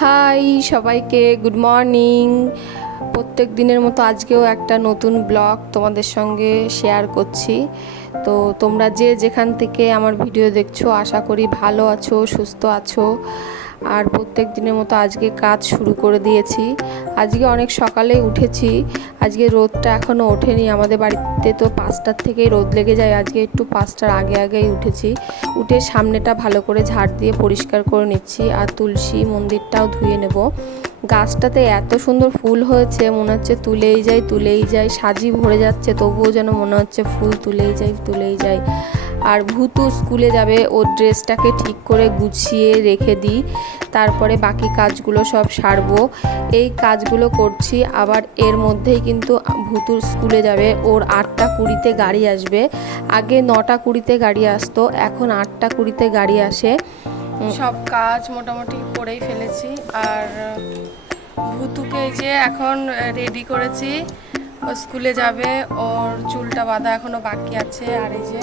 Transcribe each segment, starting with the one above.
High সবাইকে, good morning. প্রত্যেক দিনের মতো আজকেও একটা নতুন ব্লগ তোমাদের সঙ্গে শেয়ার করছি। তো তোমরা যে যেখান থেকে আমার ভিডিও দেখছো আশা করি ভালো আছো, সুস্থ আছো। আর প্রত্যেক দিনের মতো আজকে কাজ শুরু করে দিয়েছি। আজকে অনেক সকালে উঠেছি, আজকে রোদটা এখনও ওঠেনি। আমাদের বাড়িতে তো 5টার থেকেই রোদ লেগে যায়, আজকে একটু 5টার আগেই উঠেছি। উঠে সামনেটা ভালো করে ঝাড় দিয়ে পরিষ্কার করে নিচ্ছি, আর তুলসী মন্দিরটাও ধুয়ে নেব। গাছটাতে এত সুন্দর ফুল হয়েছে, মনে হচ্ছে তুলেই যাই, সাজি ভরে যাচ্ছে, তবুও যেন মনে হচ্ছে ফুল তুলেই যাই। আর ভূতু স্কুলে যাবে, ওর ড্রেসটাকে ঠিক করে গুছিয়ে রেখে দিই, তারপরে বাকি কাজগুলো সব সারবো। এই কাজগুলো করছি, আবার এর মধ্যেই কিন্তু ভূতুর স্কুলে যাবে। ওর 8টা 20-তে গাড়ি আসবে। আগে 9টা 20-তে গাড়ি আসতো, এখন 8টা 20-তে গাড়ি আসে। সব কাজ মোটামুটি করেই ফেলেছি। আর ভূতুকে যে এখন রেডি করেছি, ও স্কুলে যাবে। ওর চুলটা বাঁধা এখনও বাকি আছে। আর এই যে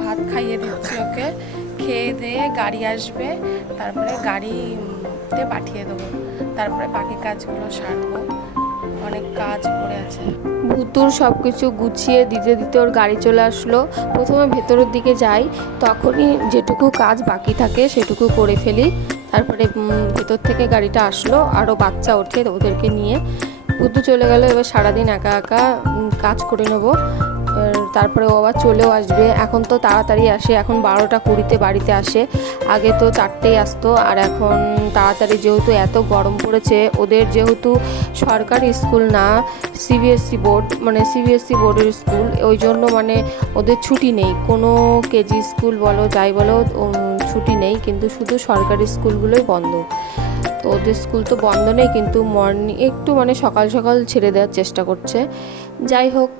ভাত খাইয়ে দিচ্ছি ওকে, খেয়ে দিয়ে গাড়ি আসবে, তারপরে গাড়িতে পাঠিয়ে দেবো, তারপরে বাকি কাজগুলো সারবো। অনেক কাজ পড়ে আছে। ভুতুর সব কিছু গুছিয়ে দিতে ওর গাড়ি চলে আসলো। প্রথমে ভেতরের দিকে যাই, তখনই যেটুকু কাজ বাকি থাকে সেটুকু করে ফেলি। তারপরে ভেতর থেকে গাড়িটা আসলো, আরও বাচ্চা ওঠে, ওদেরকে নিয়ে ভুতু চলে গেল। এবার সারাদিন একা কাজ করে নেবো। তারপরে ও আবার চলেও আসবে। এখন তো তাড়াতাড়ি আসে, এখন 12টা 20-তে বাড়িতে আসে। আগে তো 4টেই আসতো, আর এখন তাড়াতাড়ি, যেহেতু এত গরম পড়েছে। ওদের যেহেতু সরকারি স্কুল না, সিবিএসসি বোর্ড, মানে সিবিএসসি বোর্ডের স্কুল, ওই জন্য মানে ওদের ছুটি নেই। কোনো কেজি স্কুল বলো যাই বলো, ছুটি নেই, কিন্তু শুধু সরকারি স্কুলগুলোই বন্ধ। তো ওদের স্কুল তো বন্ধ নেই, কিন্তু মর্নিং একটু মানে সকাল সকাল ছেড়ে দেওয়ার চেষ্টা করছে। যাই হোক,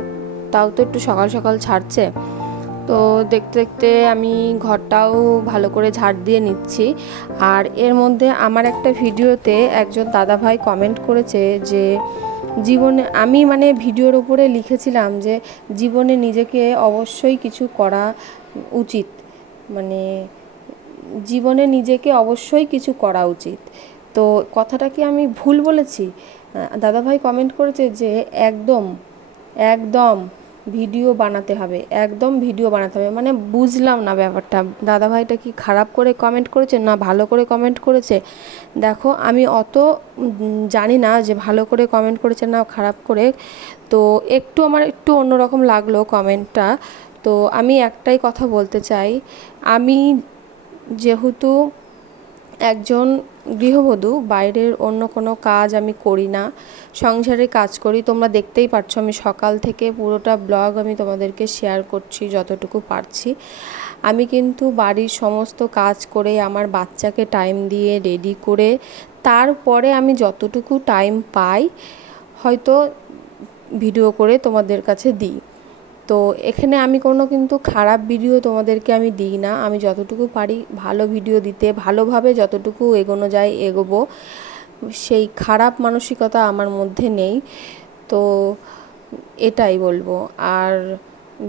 তাও তো একটু সকাল সকাল ছাড়ছে। তো দেখতে দেখতে আমি ঘরটাও ভালো করে ঝাড় দিয়ে নিচ্ছি। আর এর মধ্যে আমার একটা ভিডিওতে একজন দাদাভাই কমেন্ট করেছে যে জীবনে, আমি মানে ভিডিওর উপরে লিখেছিলাম যে জীবনে নিজেকে অবশ্যই কিছু করা উচিত, মানে জীবনে নিজেকে অবশ্যই কিছু করা উচিত। তো কথাটা কি আমি ভুল বলেছি? দাদাভাই কমেন্ট করেছে যে একদম একদম ভিডিও বানাতে হবে, একদম ভিডিও বানাতে হবে। মানে বুঝলাম না ব্যাপারটা, দাদাভাইটা কি খারাপ করে কমেন্ট করেছে না ভালো করে কমেন্ট করেছে? দেখো, আমি অত জানি না যে ভালো করে কমেন্ট করেছে না খারাপ করে। তো আমার একটু অন্যরকম লাগলো কমেন্টটা। তো আমি একটাই কথা বলতে চাই, আমি যেহেতু একজন গৃহবধূ, বাইরের অন্য কোনো কাজ আমি করি না, সংসারে কাজ করি। তোমরা দেখতেই পাচ্ছ, আমি সকাল থেকে পুরোটা ব্লগ আমি তোমাদেরকে শেয়ার করছি যতটুকু পারছি। আমি কিন্তু বাড়ির সমস্ত কাজ করে, আমার বাচ্চাকে টাইম দিয়ে রেডি করে, তারপরে আমি যতটুকু টাইম পাই হয়তো ভিডিও করে তোমাদের কাছে দিই। তো এখানে আমি কোনো কিন্তু খারাপ ভিডিও তোমাদেরকে আমি দিই না। আমি যতটুকু পারি ভালো ভিডিও দিতে, ভালোভাবে যতটুকু এগোনো যায় এগোবো, সেই খারাপ মানসিকতা আমার মধ্যে নেই। তো এটাই বলবো। আর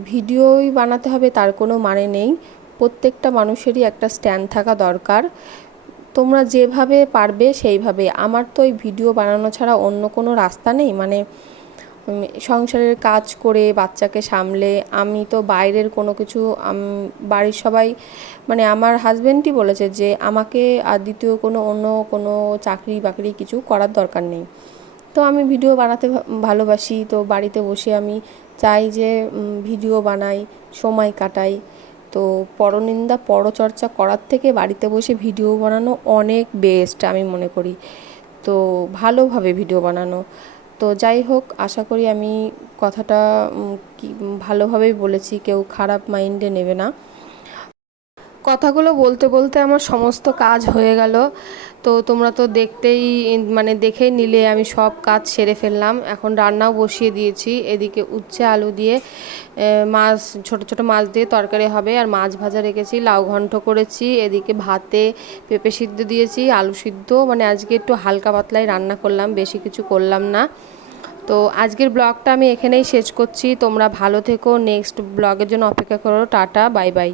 ভিডিওই বানাতে হবে তার কোনো মানে নেই, প্রত্যেকটা মানুষেরই একটা স্ট্যান্ড থাকা দরকার। তোমরা যেভাবে পারবে সেইভাবে। আমার তো এই ভিডিও বানানো ছাড়া অন্য কোনো রাস্তা নেই। মানে সংসারের কাজ করে বাচ্চাকে সামলে আমি তো বাইরের কোনো কিছু, বাড়ির সবাই মানে আমার হাজব্যান্ডই বলেছে যে আমাকে আর দ্বিতীয় অন্য কোনো চাকরি বাকরি কিছু করার দরকার নেই। তো আমি ভিডিও বানাতে ভালোবাসি, তো বাড়িতে বসে আমি চাই যে ভিডিও বানাই, সময় কাটাই। তো পরনিন্দা পরচর্চা করার থেকে বাড়িতে বসে ভিডিও বানানো অনেক বেস্ট আমি মনে করি। তো ভালোভাবে ভিডিও বানানো। তো যাই হোক, আশা করি আমি কথাটা ভালোভাবেই বলেছি, কেউ খারাপ মাইন্ডে নেবে না। কথাগুলো বলতে বলতে আমার সমস্ত কাজ হয়ে গেল। তো তোমরা তো দেখেই নিলে আমি সব কাজ সেরে ফেললাম। এখন রান্নাও বসিয়ে দিয়েছি। এদিকে উচ্ছে আলু দিয়ে মাছ, ছোট ছোট মাছ দিয়ে তরকারি হবে, আর মাছ ভাজা রেখেছি, লাউ ঘন্ট করেছি। এদিকে ভাতে পেঁপে সিদ্ধ দিয়েছি, আলু সিদ্ধ, মানে আজকে একটু হালকা পাতলাই রান্না করলাম, বেশি কিছু করলাম না। তো আজকের ব্লগটা আমি এখানেই শেষ করছি। তোমরা ভালো থেকো, নেক্সট ব্লগের জন্য অপেক্ষা করো। Tata, bye bye.